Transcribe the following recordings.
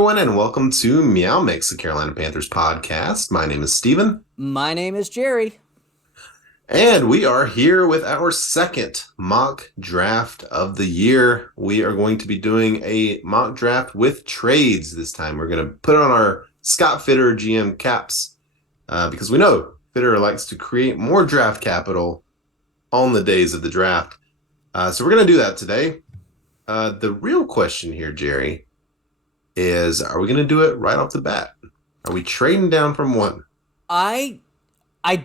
everyone, and welcome to MeowMix, the Carolina Panthers podcast. My name is Steven. My name is Jerry. And we are here with our second mock draft of the year. We are going to be doing a mock draft with trades this time. We're going to put on our Scott Fitter GM caps because we know Fitter likes to create more draft capital on the days of the draft. So we're going to do that today. The real question here, Jerry, is are we going to do it right off the bat? Are we trading down from one? I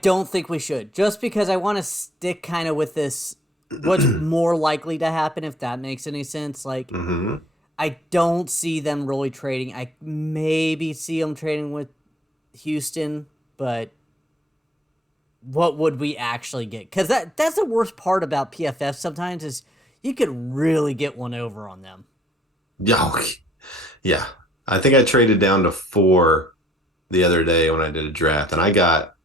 don't think we should, just because I want to stick kind of with this what's more likely to happen, if that makes any sense. Like, I don't see them really trading. I maybe see them trading with Houston, but what would we actually get? Because that's the worst part about PFF sometimes is you could really get one over on them. Yeah, yeah. I think I traded down to 4 the other day when I did a draft, and I got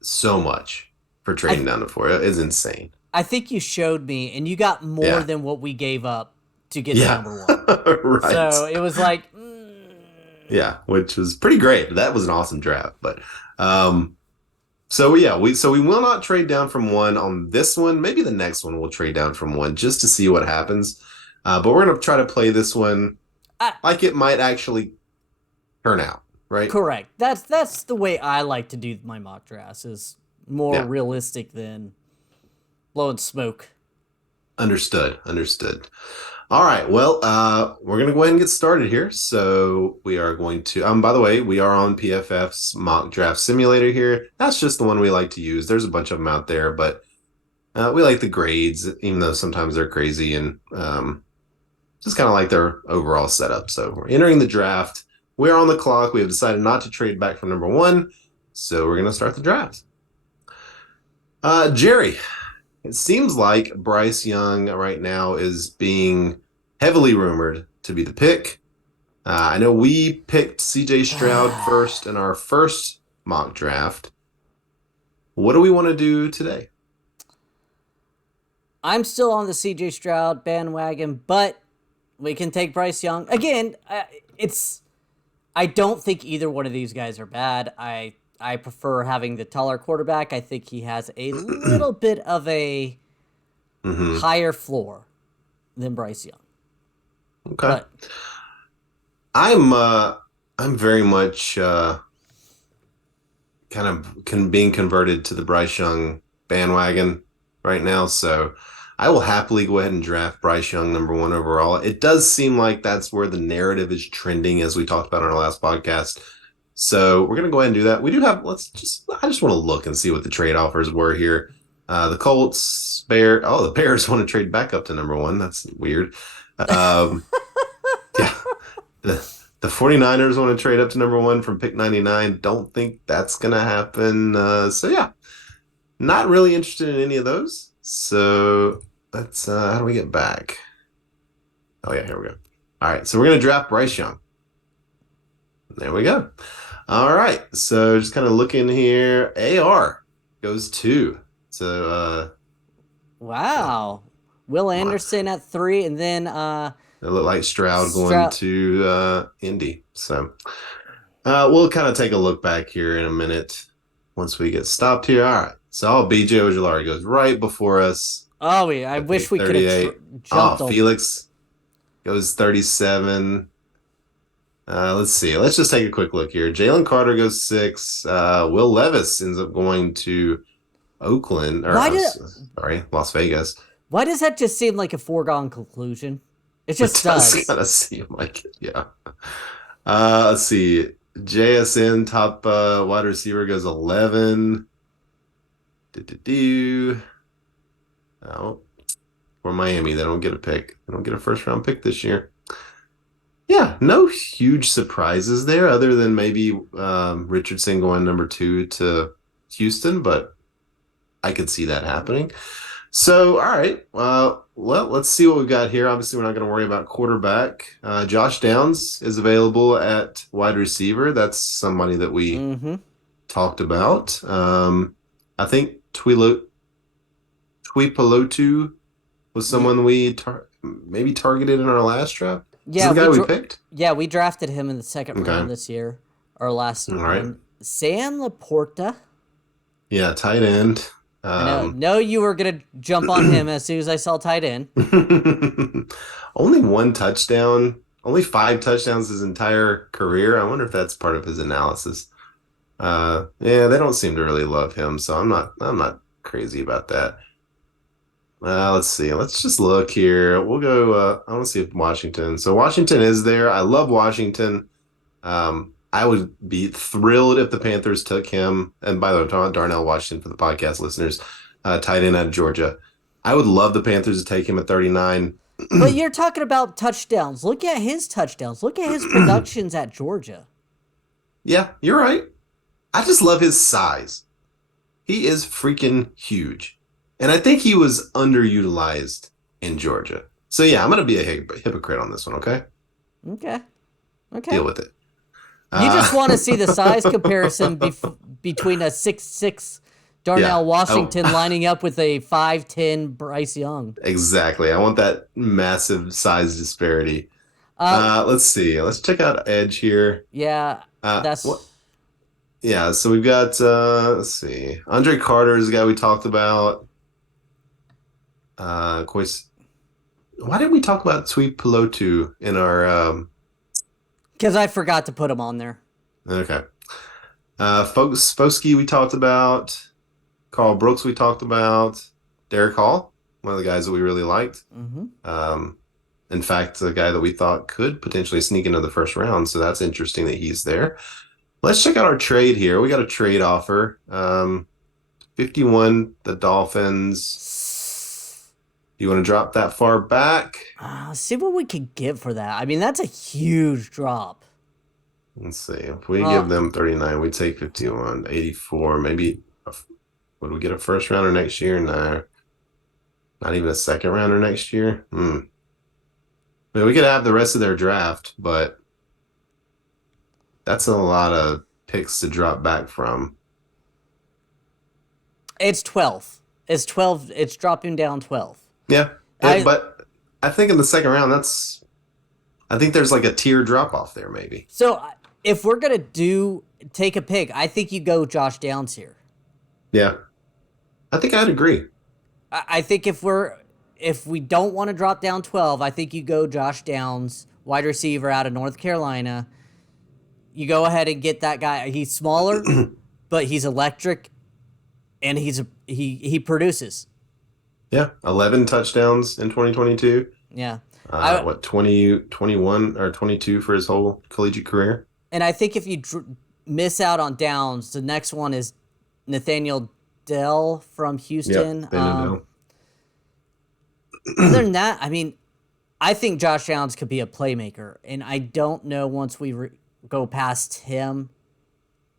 so much for trading down to 4. It's insane. I think you showed me, and you got more than what we gave up to get to number 1. Right. So it was like, yeah, which was pretty great. That was an awesome draft. But we will not trade down from 1 on this one. Maybe the next one we'll trade down from 1 just to see what happens. But we're gonna try to play this one like it might actually turn out. Right. Correct. That's the way I like to do my mock drafts, is more realistic than blowing smoke. Understood. All right. Well, we're going to go ahead and get started here. So we are going to, by the way, we are on PFF's mock draft simulator here. That's just the one we like to use. There's a bunch of them out there, but we like the grades, even though sometimes they're crazy, and just kind of like their overall setup. So we're entering the draft. We're on the clock. We have decided not to trade back from number 1, so we're going to start the draft. Jerry, it seems like Bryce Young right now is being heavily rumored to be the pick. I know we picked C.J. Stroud first in our first mock draft. What do we want to do today? I'm still on the C.J. Stroud bandwagon, but we can take Bryce Young. Again, I don't think either one of these guys are bad. I prefer having the taller quarterback. I think he has a little bit of a higher floor than Bryce Young. Okay. But I'm very much being converted to the Bryce Young bandwagon right now, so I will happily go ahead and draft Bryce Young number 1 overall. It does seem like that's where the narrative is trending, as we talked about on our last podcast. So we're going to go ahead and do that. We do have, I just want to look and see what the trade offers were here. The Colts, the Bears want to trade back up to number 1. That's weird. The 49ers want to trade up to number 1 from pick 99. Don't think that's going to happen. Not really interested in any of those. So let's, how do we get back? Oh yeah, here we go. All right, so we're going to draft Bryce Young. There we go. All right, so just kind of looking here. AR goes 2. So, wow. Will Anderson at 3, and then it looked like Stroud going to Indy. So we'll kind of take a look back here in a minute once we get stopped here. All right. So B.J. Ojulari goes right before us. Oh, yeah. I wish we could have jumped on. Felix goes 37. Let's see. Let's just take a quick look here. Jalen Carter goes 6. Will Levis ends up going to Oakland. Las Vegas. Why does that just seem like a foregone conclusion? It just does. It kind of seem like it, yeah. Let's see. JSN, top wide receiver, goes 11. Oh, for Miami, they don't get a pick. They don't get a first-round pick this year. Yeah, no huge surprises there other than maybe Richardson going number 2 to Houston, but I could see that happening. So, all right. Well, let's see what we've got here. Obviously, we're not going to worry about quarterback. Josh Downs is available at wide receiver. That's somebody that we talked about. I think Tuipulotu was someone we maybe targeted in our last draft. Is this Yeah, the guy we picked? we drafted him in the second round Okay. this year, our last All right. one. Sam Laporta. Yeah, tight end. I know. Um, No, you were gonna jump on him as soon as I saw tight end. only one touchdown, only 5 touchdowns his entire career. I wonder if that's part of his analysis. Yeah, they don't seem to really love him, so I'm not crazy about that. Let's see. Let's just look here. We'll go. I want to see if Washington. So Washington is there. I love Washington. I would be thrilled if the Panthers took him. And by the way, I'm talking about Darnell Washington for the podcast listeners, tight end out of Georgia. I would love the Panthers to take him at 39. But you're talking about touchdowns. Look at his touchdowns. Look at his productions at Georgia. Yeah, you're right. I just love his size. He is freaking huge. And I think he was underutilized in Georgia. So yeah, I'm going to be a hypocrite on this one, okay? Okay. Deal Okay. with it. You just want to Uh, see the size comparison between a 6'6" yeah. Darnell Oh, Washington lining up with a 5'10" Bryce Young. exactly. I want that massive size disparity. Uh, Let's see. Let's check out Edge here. yeah, What? that's Yeah, so we've got let's see. Andre Carter is the guy we talked about. Of course, why didn't we talk about Sweet Pelotu in our because I forgot to put him on there. okay. Folks Foskey we talked about. Carl Brooks we talked about. Derek Hall, one of the guys that we really liked. Mm-hmm. Um, in fact, the guy that we thought could potentially sneak into the first round. So that's interesting that he's there. Let's check out our trade here. We got a trade offer. 51, the Dolphins. You want to drop that far back? See what we could get for that. I mean, that's a huge drop. Let's see. If we give Uh, them 39, we take 51, 84. Maybe, would we get a first rounder next year? No. Not even a second rounder next year? I mean, we could have the rest of their draft, but that's a lot of picks to drop back from. it's 12. It's 12. It's dropping down 12. Yeah. I But I think in the second round, I think there's like a tier drop off there, maybe. So if we're gonna take a pick, I think you go Josh Downs here. Yeah. I think I'd agree. I think if we don't want to drop down 12, I think you go Josh Downs, wide receiver out of North Carolina. You go ahead and get that guy. He's smaller, but he's electric, and he produces. Yeah. 11 touchdowns in 2022. Yeah. I What, 20, 21 or 22 for his whole collegiate career? and I think if you miss out on Downs, the next one is Nathaniel Dell from Yep. Houston. They know. Other than that, I mean, I think Josh Downs could be a playmaker, and I don't know once we go past him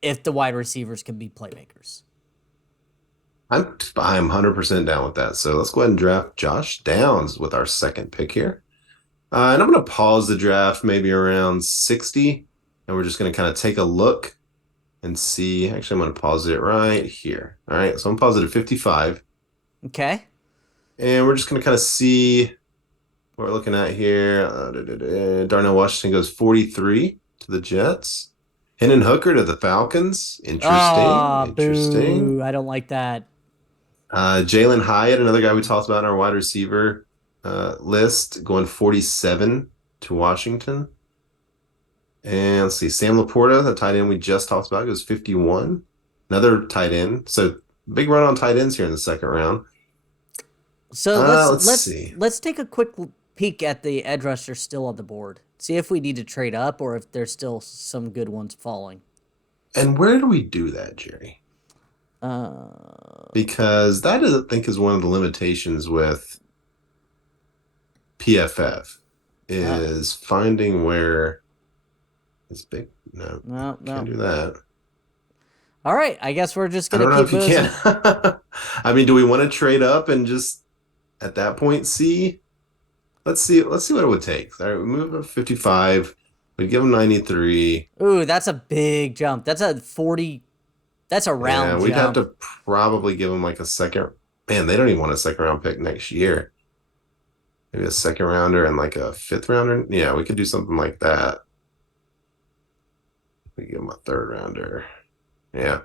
if the wide receivers can be playmakers. I'm 100% down with that. So let's go ahead and draft Josh Downs with our second pick here. And I'm going to pause the draft maybe around 60, and we're just going to kind of take a look and see. Actually, I'm going to pause it right here. All right, so I'm pausing at 55, Okay. and we're just going to kind of see what we're looking at here. Darnell Washington goes 43 to the Jets. Hendon Hooker to the Falcons. Interesting. Ah, Interesting. boo! I don't like that. Jalen Hyatt, another guy we talked about in our wide receiver list, going 47 to Washington. And let's see, Sam Laporta, the tight end we just talked about, goes 51. Another tight end. So big run on tight ends here in the second round. So Let's see. let's take a quick peek at the edge rushers still on the board. See if we need to trade up or if there's still some good ones falling. And where do we do that, Jerry? Because that I think is one of the limitations with PFF is finding where it's big. No, No, can't no. do that. All right, I guess we're just I gonna don't know keep if you moving. can. I mean, do we want to trade up and just at that point see? Let's see. Let's see what it would take. All right, we move up 55. We give them 93. Ooh, that's a big jump. That's a 40. That's a Yeah, round we'd have jump. to probably give them like a second. Man, they don't even want a second round pick next year. Maybe a second rounder and like a fifth rounder. Yeah, we could do something like that. We give him a third rounder. Yeah.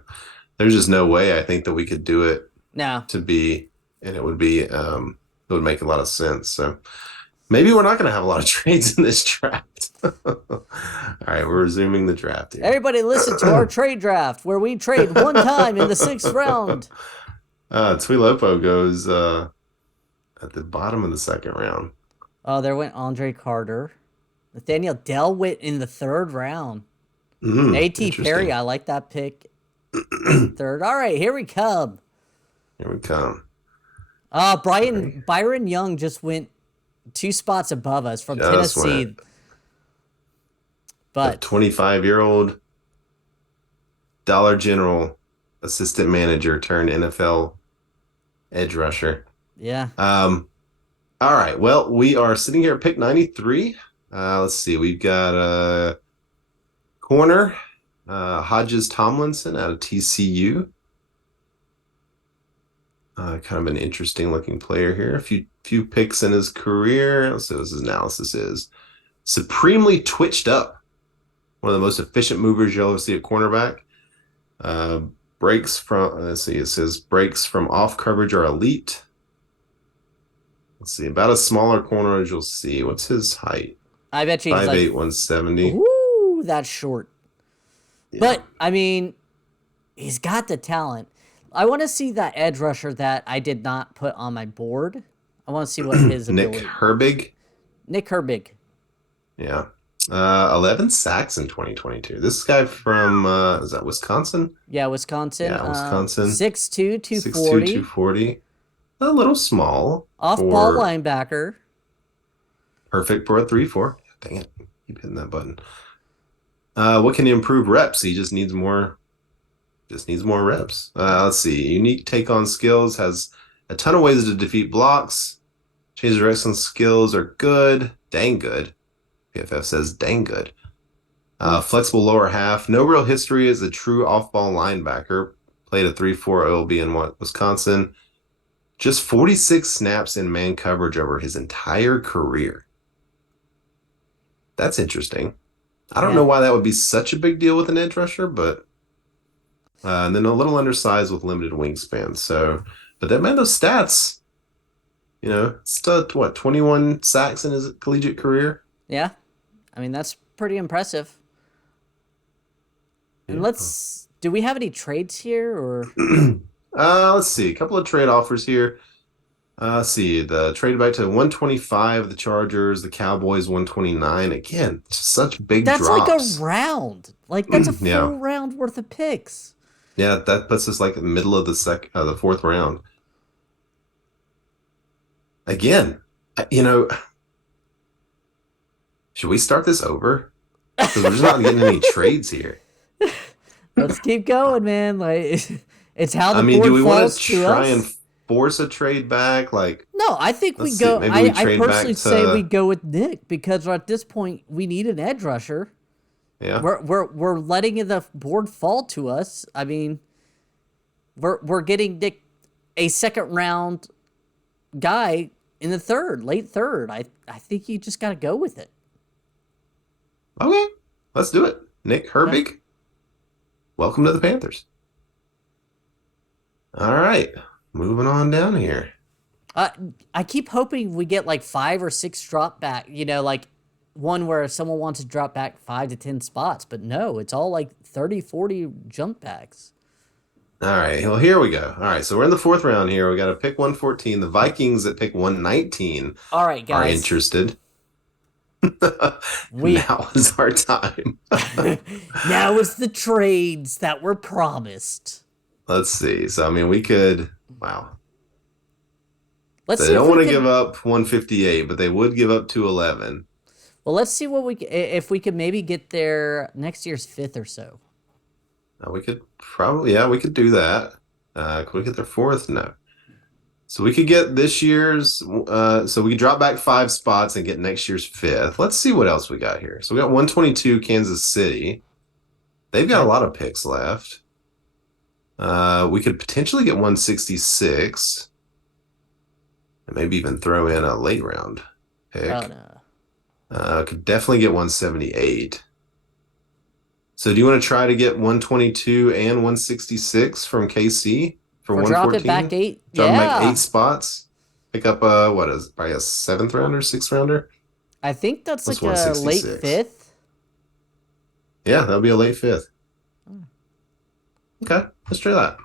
There's just no way I think that we could do it No. to be, and it would make a lot of sense. So maybe we're not going to have a lot of trades in this draft. All right, we're resuming the draft here. Everybody listen to our trade draft where we trade one time in the sixth round. Tuilopo goes at the bottom of the second round. Oh, there went Andre Carter. Nathaniel Dell went in the third round. A.T. Perry, Interesting. I like that pick in the third. All right, here we come. Here we come. All right. Byron Young just went 2 spots above us from Just went Tennessee. the But 25-year-old Dollar General assistant manager turned NFL edge rusher. yeah, All right. Well, we are sitting here at pick 93. Let's see. We've got a corner, Hodges Tomlinson out of TCU. Kind of an interesting looking player here. A few picks in his career. Let's see what his analysis is. Supremely twitched up. One of the most efficient movers you'll ever see at cornerback. Breaks from, let's see, it says breaks from off coverage are elite. Let's see, about a smaller corner as you'll see. What's his height? I bet you he's 5'8", like, 170. ooh, that's short. Yeah. But I mean, he's got the talent. I want to see that edge rusher that I did not put on my board. I want to see what his Nick ability. Herbig. Nick Herbig. Yeah. 11 sacks in 2022. This guy from, is that Wisconsin? Yeah, Wisconsin. Yeah, Wisconsin. 6'2", 6'2", 240. 240. A little small Off ball for linebacker. perfect for a 3-4. Dang it. Keep hitting that button. What can he improve reps? He just needs more reps. Let's see. Unique take on skills, has a ton of ways to defeat blocks. Change direction skills are good. Dang good. PFF says dang good. Flexible lower half. No real history as a true off-ball linebacker. Played a 3-4 OLB in Wisconsin. Just 46 snaps in man coverage over his entire career. That's interesting. I don't Yeah. know why that would be such a big deal with an edge rusher, but and then a little undersized with limited wingspan. So, but that man, those stats, it's what 21 sacks in his collegiate career. Yeah. I mean, that's pretty impressive. And Yeah. do we have any trades here or? Let's see, a couple of trade offers here. Let's see, the trade back to 125, the Chargers, the Cowboys 129. Again, just such big That's like a drops. round. Like that's a Yeah. full round worth of picks. Yeah, that puts us like in the middle of the fourth round. Again, should we start this over? Because we're just not getting any trades here. Let's keep going, man. Like it's how I the mean, do board we want falls to to try and us. force a trade back? Like, No, I think we let's see, go. maybe we I trade back personally say we to, go with Nick because at this point we need an edge rusher. yeah. We're letting the board fall to us. I mean, we're getting Nick a second round guy in the late third. I think you just got to go with it. Okay, let's do it. Nick Yeah. Herbig, welcome to the Panthers. All right, moving on down here. I keep hoping we get like 5 or 6 drop back. Like one where someone wants to drop back 5 to 10 spots, but no, it's all like 30, 40 jump backs. All right, well, here we go. All right, so we're in the fourth round here. We got to pick 114. The Vikings at pick 119 All right, are guys. interested. We Now is our time. now it's the trades that were promised. Let's see. So, I mean, we could, wow. Let's So they see if don't we want to can. give up 158, but they would give up 211. Well, let's see what if we could maybe get there next year's fifth or so. We could probably, yeah, we could do that. Could we get their fourth? No. So we could get this year's, so we could drop back 5 spots and get next year's fifth. Let's see what else we got here. So we got 122 Kansas City. They've got Okay. a lot of picks left. We could potentially get 166. and maybe even throw in a late round Oh pick. no. Could definitely get 178. So do you want to try to get 122 and 166 from KC for For drop it back 114? to 8. Drop them like Yeah. 8 spots. Pick up what is probably a seventh rounder, sixth rounder? I think that's What's like a late 166? fifth. Yeah, that'll be a late fifth. Okay, let's try that.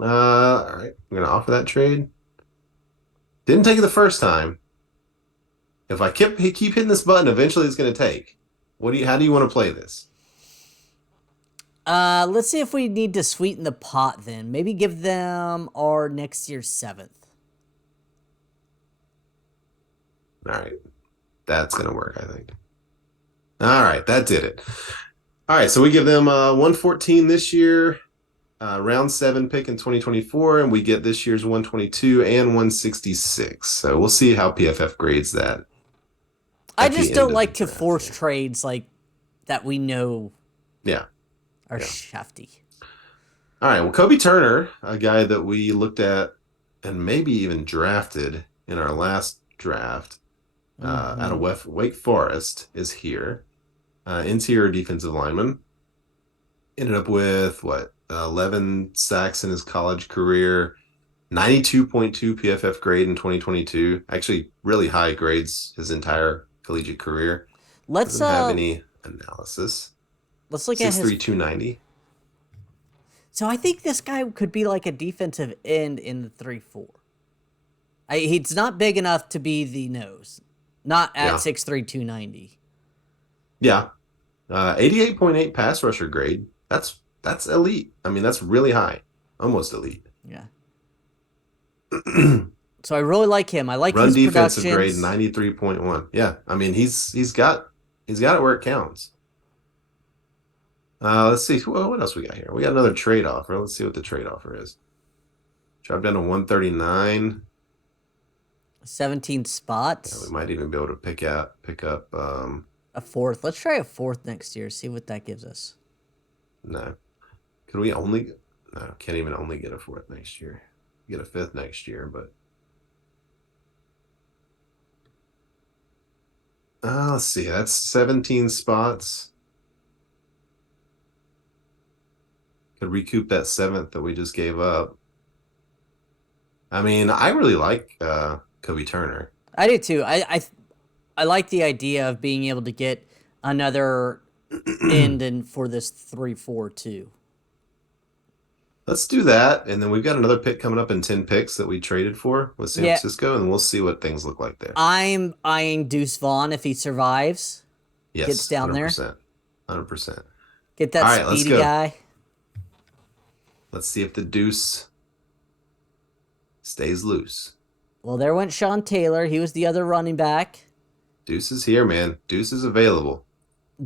All right, I'm gonna offer that trade. Didn't take it the first time. If I keep hitting this button, eventually it's gonna take. How do you want to play this? Let's see if we need to sweeten the pot then. Maybe give them our next year's seventh. All right, that's gonna work, I think. All right, that did it. All right, so we give them 114 this year, round seven pick in 2024, and we get this year's 122 and 166. So we'll see how PFF grades that I at the just end don't of the like to draft force here. trades like that we know Yeah, are yeah. shafty. All right, well, Kobe Turner, a guy that we looked at and maybe even drafted in our last draft out of Mm-hmm. Wake Forest, is here. Interior defensive lineman. Ended up with what 11 sacks in his college career, 92.2 PFF grade in 2022. Actually, really high grades his entire collegiate career. Let's Doesn't have any analysis. let's look at his. 6'3", 290. So I think this guy could be like a defensive end in the 3-4. He's not big enough to be the nose. Not at Yeah, 6'3", 290. yeah. 88.8 pass rusher grade. That's elite. I mean, that's really high, almost elite. Yeah. So I really like him. I like Run his defensive grade productions. 93.1. Yeah, I mean he's got it where it counts. Let's see what else we got here. We got another trade offer. Let's see what the trade offer is. Drop down to 139. 17 Yeah, we spots. might even be able to pick up. A fourth. Let's try a fourth next year. See what that gives us. No, could we only? No, can't even only get a fourth next year. Get a fifth next year, but let's see. That's 17 spots. Could recoup that seventh that we just gave up. I mean, I really like Kobe Turner. I do too. I like the idea of being able to get another end in for this 3-4 too. Let's do that. And then we've got another pick coming up in 10 picks that we traded for with San Yeah, Francisco, and we'll see what things look like there. I'm eyeing Deuce Vaughn if he survives, gets Yes, down there. 100%. 100%. Get All that right, let's speedy go. guy. Let's see if the deuce stays loose. Well, there went Sean Taylor. He was the other running back. Deuce is here, man. Deuce is available.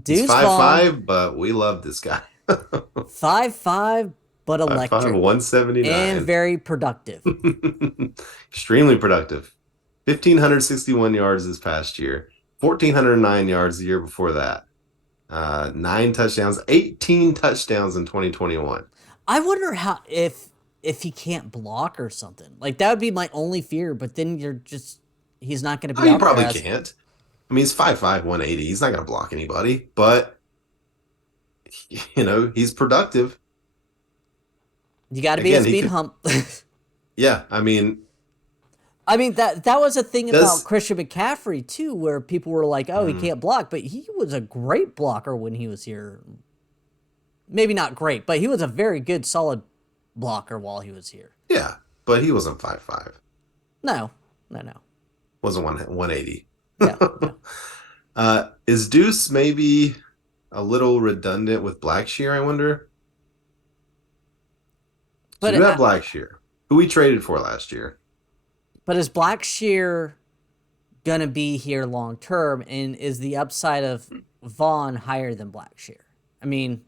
He's Deuce five Vaughn, five, but we love this guy. 5'5", but 5'5", electric and 179. very productive. Extremely productive. 1,561 yards this past year. 1,409 yards the year before that. 9 touchdowns, 18 touchdowns in 2021. I wonder how if he can't block or something. Like that would be my only fear. But then he's not going to Oh, be he out there probably as can't. I mean, he's 5'5", 180. He's not going to block anybody, but he's productive. you got to be a Again, he speed could. hump. Yeah, I mean, I mean that was a thing about does Christian McCaffrey too, where people were like, "Oh, he mm, can't block," but he was a great blocker when he was here. Maybe not great, but he was a very good, solid blocker while he was here. yeah, but he wasn't 5'5". No, no, no. Wasn't 180. Yeah, no. Is Deuce maybe a little redundant with Blackshear, I wonder? So we But do have Blackshear, who we traded for last year. is Blackshear gonna be here long term, and is the upside of Vaughn higher than Blackshear? I mean,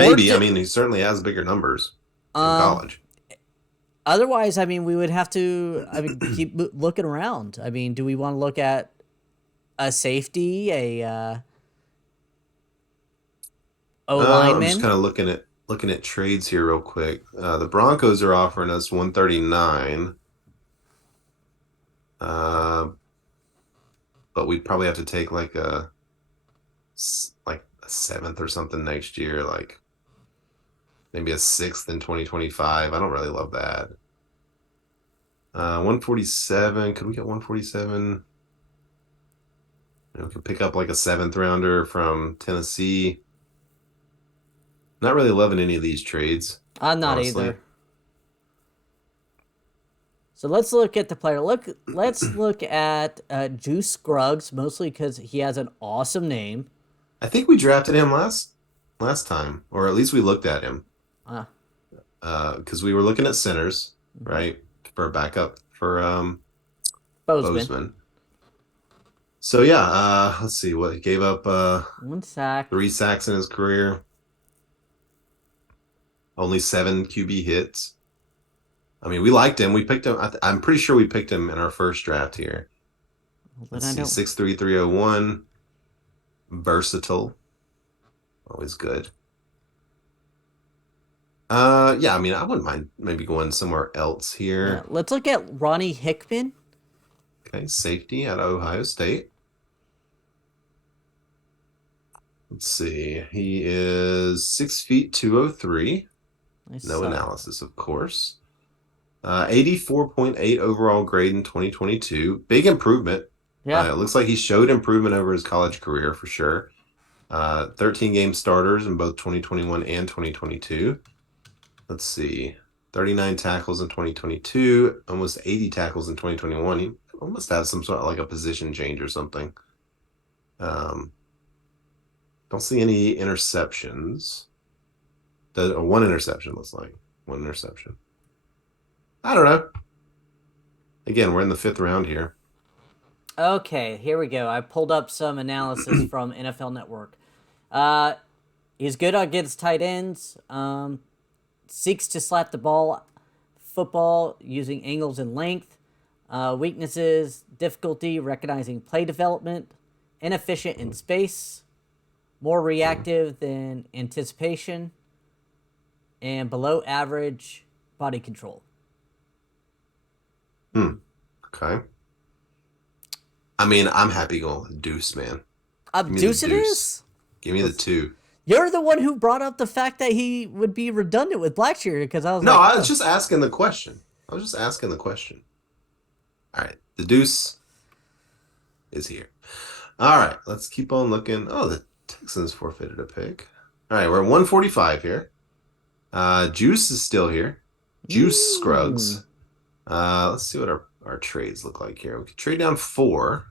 or Maybe. I mean, he certainly has bigger numbers in um, college. otherwise, I mean, we would have to. I mean, keep looking around. I mean, do we want to look at a safety, a O I'm just lineman? kind of looking at trades here real quick. The Broncos are offering us 139. Uh, but we'd probably have to take like a seventh or something next year, like maybe a sixth in 2025. I don't really love that. 147. Could we get 147? We could pick up like a seventh rounder from Tennessee. Not really loving any of these trades, I'm not honestly. either. So let's look at the player. Let's look at Juice Scruggs, mostly because he has an awesome name. I think we drafted him last time, or at least we looked at him. Uh, Because we were looking at centers, right, for a backup for Bozeman, Bozeman. So yeah, let's see what he gave up. 1 sack. 3 sacks in his career, only 7 QB hits. I mean, we liked him. We picked him. I'm pretty sure we picked him in our first draft here. Well, then Let's I see, don't. 6'3", 301, versatile, always good. Yeah, I mean, I wouldn't mind maybe going somewhere else Yeah, here. let's look at Ronnie Hickman. Okay, safety at Ohio State. Let's see. He is 6 feet 203. Nice. No analysis, of course. 84.8 overall grade in 2022. Big improvement. Yeah. It looks like he showed improvement over his college career for sure. 13 game starters in both 2021 and 2022. Let's see. 39 tackles in 2022, almost 80 tackles in 2021. He almost had some sort of like a position change or something. Um, don't see any interceptions. One interception looks like. One interception. I don't know. Again, we're in the fifth round here. Okay, here we go. I pulled up some analysis from NFL Network. Uh, he's good against tight ends. Seeks to slap the ball, football using angles and length. Weaknesses: difficulty recognizing play development, inefficient in space, more reactive than anticipation, and below average body control. Hmm. Okay. I mean, I'm happy going with Deuce, man. Give me the Deuce it Deuce. is. Give me the two. You're the one who brought up the fact that he would be redundant with Blackshear because I was No, like, I was oh, just asking the question. I was just asking the question. All right. The Deuce is here. All right. Let's keep on looking. Oh, the Texans forfeited a pick. All right. We're at 145 here. Juice is still here. Juice mm. Scruggs. Let's see what our trades look like here. We could trade down 4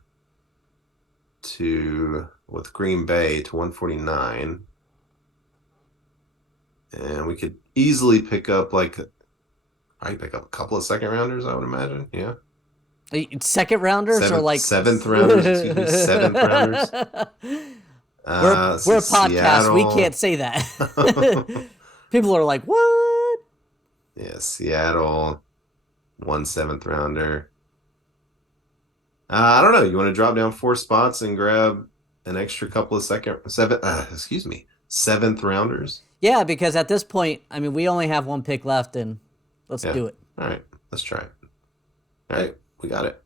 to with Green Bay to 149. And we could easily pick up I pick up a couple of second rounders, I would imagine. Yeah. Second rounders are Seventh like seventh rounders, excuse me, seventh rounders. Let's we're see, a podcast. We can't Seattle. say that. People are like, what? Yeah, Seattle, 1 7th rounder. I don't know. You want to drop down 4 spots and grab an extra couple of excuse me, seventh rounders? Yeah, because at this point, I mean, we only have one pick left, and let's Yeah. do it. All right. Let's try it. All right. We got it.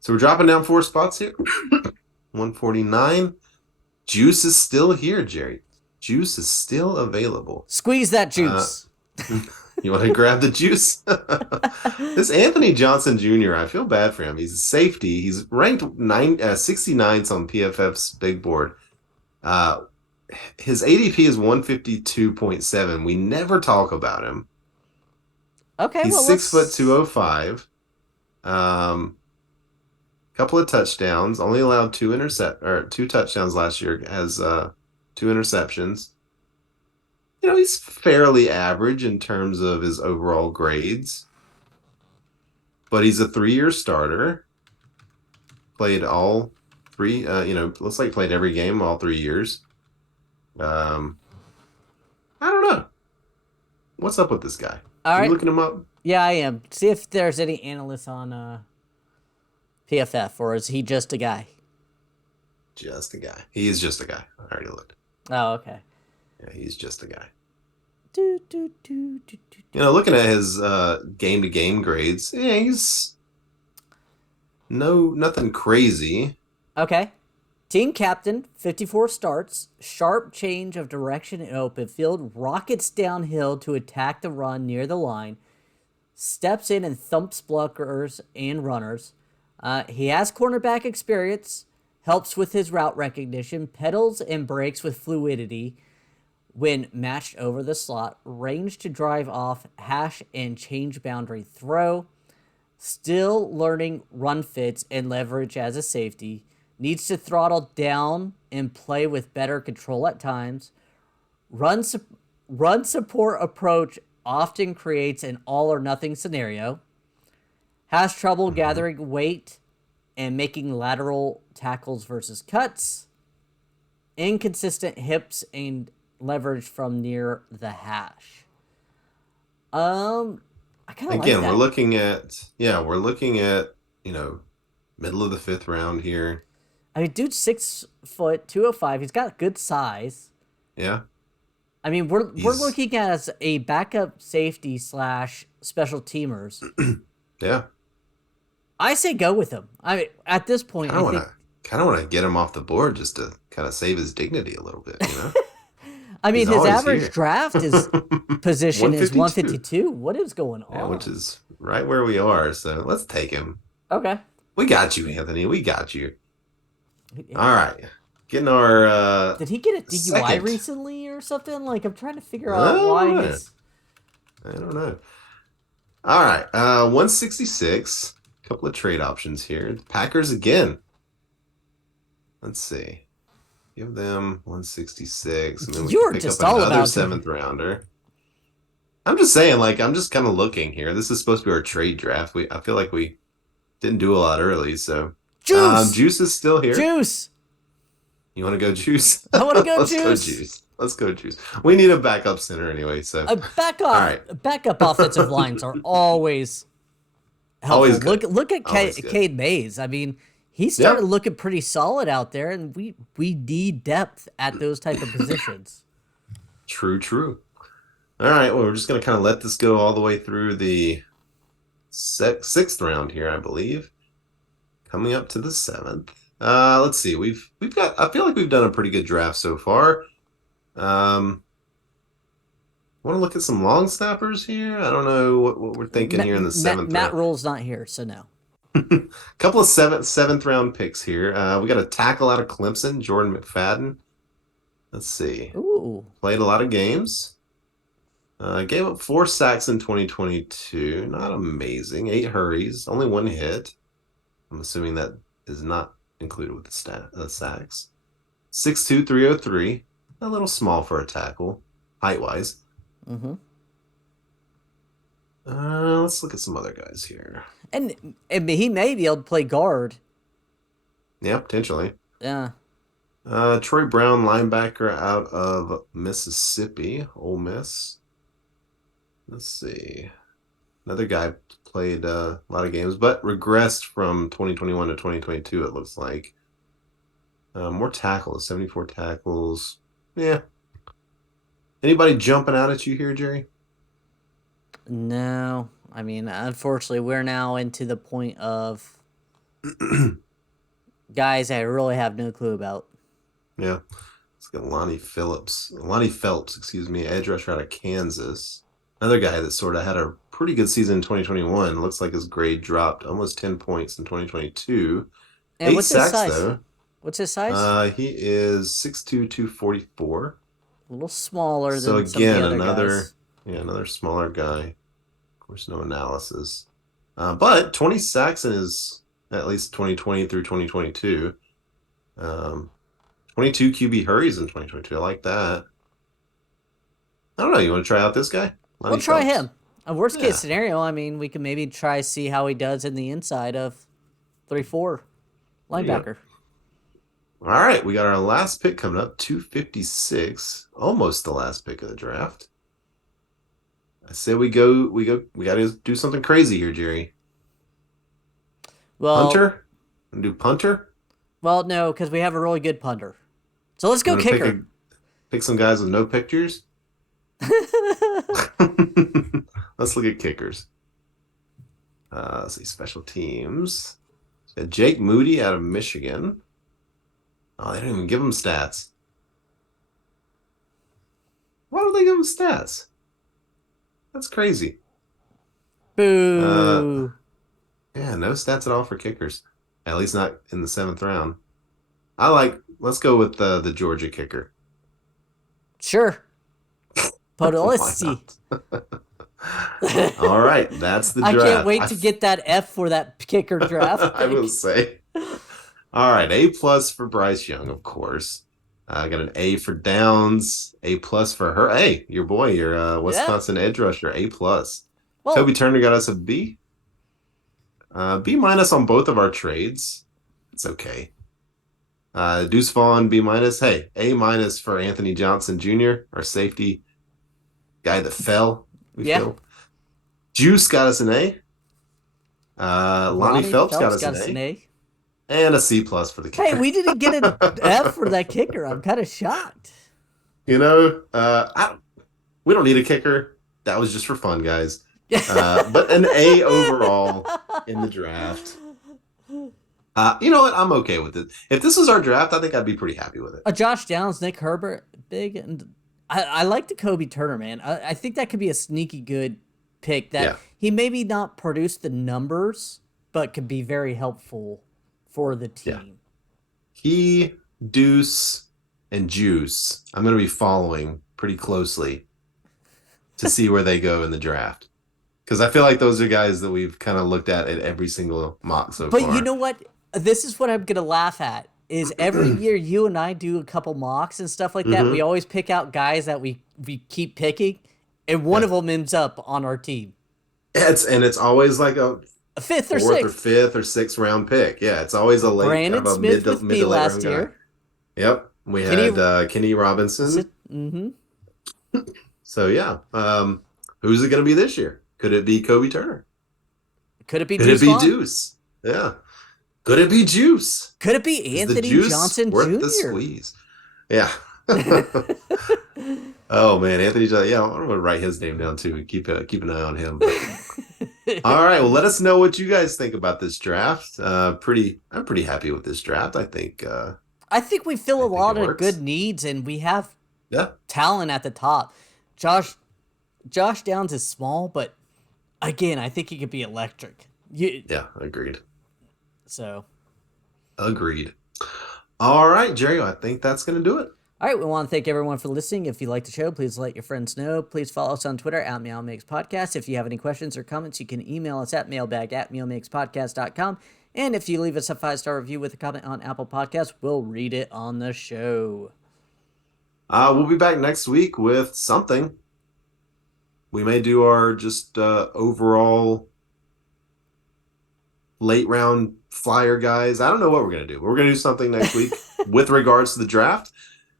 So we're dropping down 4 spots here. 149. Juice is still here, Jerry. Juice is still available. Squeeze that Uh, juice. you want to grab the juice? This Anthony Johnson Jr., I feel bad for him. He's a safety. He's ranked 69th on PFF's big board. Uh, his ADP is 152.7. We never talk about him. Okay, He's well, 6 foot let's. 205. Couple of touchdowns. Only allowed 2 touchdowns last year. Has 2 interceptions. He's fairly average in terms of his overall grades, but he's a 3 year starter. Played all three, looks like played every game all 3 years. Um, I don't know. What's up with this guy? All You right. looking him up? Yeah, I am. See if there's any analysts on PFF, or is he just a guy? Just a guy. He is just a guy. I already looked. Oh, okay. Yeah, he's just a guy. Do, do, do, do, do, do. Looking at his game to game grades, yeah, he's No, nothing crazy. Okay. Team captain, 54 starts, sharp change of direction in open field, rockets downhill to attack the run near the line, steps in and thumps blockers and runners. He has cornerback experience, helps with his route recognition, pedals and brakes with fluidity when matched over the slot, range to drive off, hash and change boundary throw, still learning run fits and leverage as a safety, needs to throttle down and play with better control at times. Run, su- run support approach often creates an all or nothing scenario. Has trouble Hmm. gathering weight and making lateral tackles versus cuts. Inconsistent hips and leverage from near the hash. Um, I kind of like Again, that. we're looking at, you know, middle of the fifth round here. I mean, dude's 6 foot, 205. He's got good size. Yeah. I mean, we're He's looking at as a backup safety slash special teamers. yeah. I say go with him. I mean, at this point, Kind I of want think. to kind of want to get him off the board just to kind of save his dignity a little bit, you know? I He's mean, his always average here. draft is position is 152. 152. What is going Yeah, which on? is right where we are. So let's take him. Okay. We got you, Anthony. We got you. All right. Getting our Did he get a DUI second. recently or something? Like, I'm trying to figure I out don't why know. his. I don't know. All right. 166. Couple of trade options here. Packers again. Let's see. Give them 166, and then we You could were pick up just all another about to. seventh rounder. I'm just saying, like, I'm just kind of looking here. This is supposed to be our trade draft. I feel like we didn't do a lot early, so Juice! Juice is still here. Juice! You want to go Juice? I want to go Let's go juice! Juice. Let's go Juice. We need a backup center anyway, so all right. Backup offensive lines are always helpful. Always Look good. look at Always good. Cade Mays. I mean, he started Yep. looking pretty solid out there, and we need depth at those type of positions. True, true. All right. Well, we're just gonna kind of let this go all the way through the sixth round here, I believe. Coming up to the seventh. Let's see. We've got. I feel like we've done a pretty good draft so far. Um, Want to look at some long snappers here? I don't know what we're thinking here in the seventh Matt round. Rule's not here, so no. Couple of seventh round picks here. We got a tackle out of Clemson, Jordan McFadden. Let's see. Ooh. Played a lot of games. Gave up 4 sacks in 2022. Not amazing. 8 hurries, only 1 hit. I'm assuming that is not included with the sacks. 6'2", 303. A little small for a tackle, height wise. Mm-hmm. Let's look at some other guys here. And he may be able to play guard. Yeah, potentially. Yeah. Troy Brown, linebacker out of Mississippi, Ole Miss. Let's see. Another guy played a lot of games, but regressed from 2021 to 2022, it looks like. More tackles, 74 tackles. Yeah. Anybody jumping out at you here, Jerry? No. I mean, unfortunately, we're now into the point of guys I really have no clue about. Yeah. Let's get Lonnie Phelps, excuse me, edge rusher out of Kansas. Another guy that sort of had a pretty good season in 2021. Looks like his grade dropped almost 10 points in 2022. And Eight what's his sacks, size? though. What's his size? He is 6'2", 244. A little smaller So than some of the again, other guys. another smaller guy. Of course, no analysis. But 20 sacks in his at least 2020 through 2022. 22 QB hurries in 2022. I like that. I don't know. You want to try out this guy? We'll Lonnie try Phelps? him. A worst case Yeah. scenario, I mean, we can maybe try see how he does in the inside of 3-4 There you go. linebacker. All right. We got our last pick coming up, 256. Almost the last pick of the draft. I say we got to do something crazy here, Jerry. Well, Punter? And do punter? no, because we have a really good punter. So let's You go want to kicker. pick some guys with no pictures? Let's look at kickers. Let's see, special teams. Jake Moody out of Michigan. Oh, they didn't even give him stats. Why don't they give him stats? That's crazy. Uh, Boo. yeah, no stats at all for kickers. At least not in the seventh round. Let's go with the Georgia kicker. Sure. Why Podolski. not? All right, that's the I can't draft. wait to get that F for that kicker draft I will pick. say. All right, A plus for Bryce Young, of course. I got an A for Downs, A plus for her. Hey, your boy, your Yeah. Wisconsin edge rusher, A plus. Toby Well, Turner got us a B. B minus on both of our trades. It's okay. Deuce Vaughn, B minus. Hey, A minus for Anthony Johnson Jr., our safety guy that fell, we yeah. feel. Juice got us an A. Lonnie Lonnie Phelps got Phelps us got an us an A. A. And a C plus for the Hey, kicker. we didn't get an F for that kicker. I'm kind of shocked. You know, we don't need a kicker. That was just for fun, guys. But an A overall in the draft. You know what? I'm okay with it. If this was our draft, I think I'd be pretty happy with it. A Josh Downs, Nick Herbert, big, and I like the Kobe Turner, man. I think that could be a sneaky good pick. That Yeah. he maybe not produce the numbers, but could be very helpful for the Yeah. team. He, Deuce, and Juice, I'm going to be following pretty closely to see where they go in the draft. Because I feel like those are guys that we've kind of looked at every single mock so But you far. know what? This is what I'm gonna laugh at. Is every year you and I do a couple mocks and stuff like that. We Mm-hmm. always pick out guys that we keep picking, and one Yeah. of them ends up on our team, It's always like a a fifth or fourth or sixth. fifth or sixth round pick. Yeah, it's always a late, kind Brandon of a Smith with mid me to late last round guy. year. Yep. We Kenny, had Kenny Robinson. mm-hmm. So yeah. Who's it going to be this year? Could it be Kobe Turner? Could it be Could it Deuce be Vaughn? Deuce? Yeah. Could it be Juice? Could it be Is the Anthony juice Johnson worth the Jr.? squeeze? Yeah. Oh man, Anthony Johnson. Yeah, I'm gonna write his name down too. Keep an eye on him. But all right, well, let us know what you guys think about this draft. I'm pretty happy with this draft. I think we fill I a think it lot of good works. needs, and we have Yeah, talent at the top. Josh Josh Downs is small, but again, I think he could be electric. yeah, agreed. So, Agreed. All right, Jerry, I think that's gonna do it. all right, we want to thank everyone for listening. If you like the show, please let your friends know. Please follow us on Twitter at MeowMix Podcast. If you have any questions or comments, you can email us at mailbag@meowmixpodcast.com. And if you leave us a 5-star review with a comment on Apple Podcasts, we'll read it on the show. We'll be back next week with something. We may do our just overall late round flyer guys. I don't know what we're gonna do. We're gonna do something next week with regards to the draft.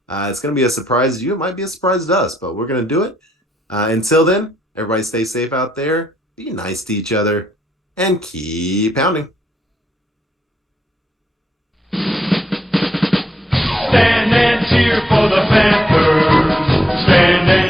It's gonna be a surprise to you. It might be a surprise to us, but we're gonna do it. Until then, everybody stay safe out there. Be nice to each other and keep pounding. Stand and cheer for the Panthers. Stand and